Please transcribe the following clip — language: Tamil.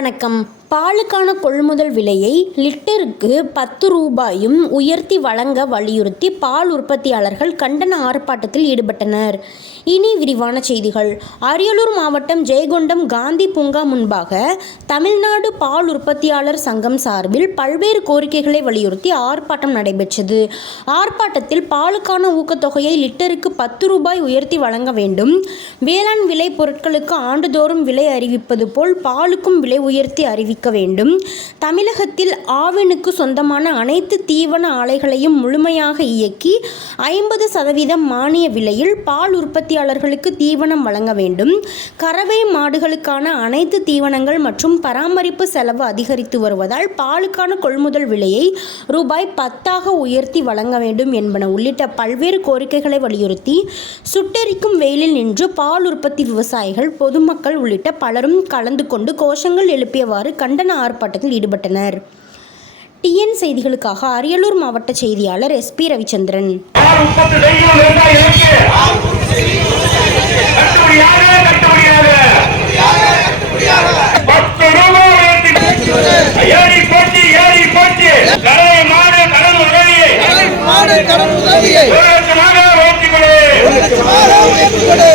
வணக்கம். பாலுக்கான கொள்முதல் விலையை லிட்டருக்கு பத்து ரூபாயும் உயர்த்தி வழங்க வலியுறுத்தி பால் உற்பத்தியாளர்கள் கண்டன ஆர்ப்பாட்டத்தில் ஈடுபட்டனர். இனி விரிவான செய்திகள். அரியலூர் மாவட்டம் ஜெயகொண்டம் காந்தி பூங்கா முன்பாக தமிழ்நாடு பால் உற்பத்தியாளர் சங்கம் சார்பில் பல்வேறு கோரிக்கைகளை வலியுறுத்தி ஆர்ப்பாட்டம் நடைபெற்றது. ஆர்ப்பாட்டத்தில் பாலுக்கான ஊக்கத்தொகையை லிட்டருக்கு பத்து ரூபாய் உயர்த்தி வழங்க வேண்டும். வேளாண் விலை பொருட்களுக்கு ஆண்டுதோறும் விலை அறிவிப்பது போல் பாலுக்கும் விலை உயர்த்தி அறிவிக்க வேண்டும். தமிழகத்தில் ஆவினுக்கு சொந்தமான அனைத்து தீவன ஆலைகளையும் முழுமையாக இயக்கி ஐம்பது சதவீதம் மானிய விலையில் பால் உற்பத்தியாளர்களுக்கு தீவனம் வழங்க வேண்டும். கறவை மாடுகளுக்கான அனைத்து தீவனங்கள் மற்றும் பராமரிப்பு செலவு அதிகரித்து வருவதால் பாலுக்கான கொள்முதல் விலையை ரூபாய் பத்தாக உயர்த்தி வழங்க வேண்டும் என்பன உள்ளிட்ட பல்வேறு கோரிக்கைகளை வலியுறுத்தி சுட்டெரிக்கும் வெயிலில் நின்று பால் உற்பத்தி விவசாயிகள் பொதுமக்கள் உள்ளிட்ட பலரும் கலந்து கொண்டு கோஷங்கள் எழுப்பியவாறு கண்டன ஆர்ப்பாட்டத்தில் ஈடுபட்டனர். டிஎன் செய்திகளுக்காக அரியலூர் மாவட்ட செய்தியாளர் ரவிச்சந்திரன். போச்சு கரை மாடு கடன் உதவியை மாடு கடன் உதவியை ஒரு லட்சமாக உயர்த்தி கொடு.